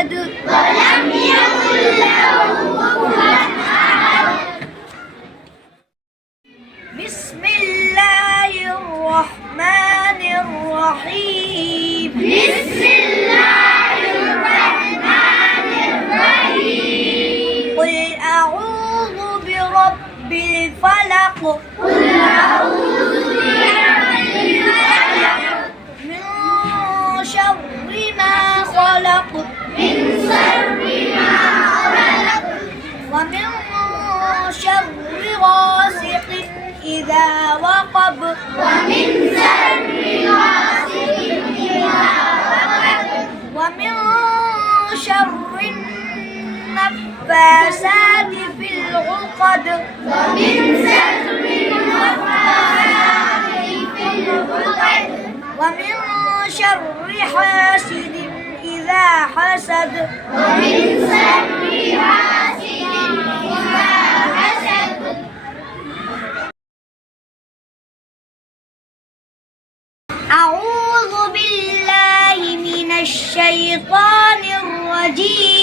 أحد ولم يكن له كفوا أحد. بسم الله الرحمن الرحيم. بسم الله الرحمن الرحيم. قل أعوذ برب الفلق. قل أعوذ برب الفلق. من شر ما خلق. من شر ما خلق. ومن شر غاسق إذا وقب. ومن شر غاسق إذا وقب. ومن شر النفاثات في العقد. ومن شر النفاثات في العقد. ومن شر حاسد إذا حسد. ومن شر حاسد إذا حسد. أعوذ بالله من الشيطان الرجيم.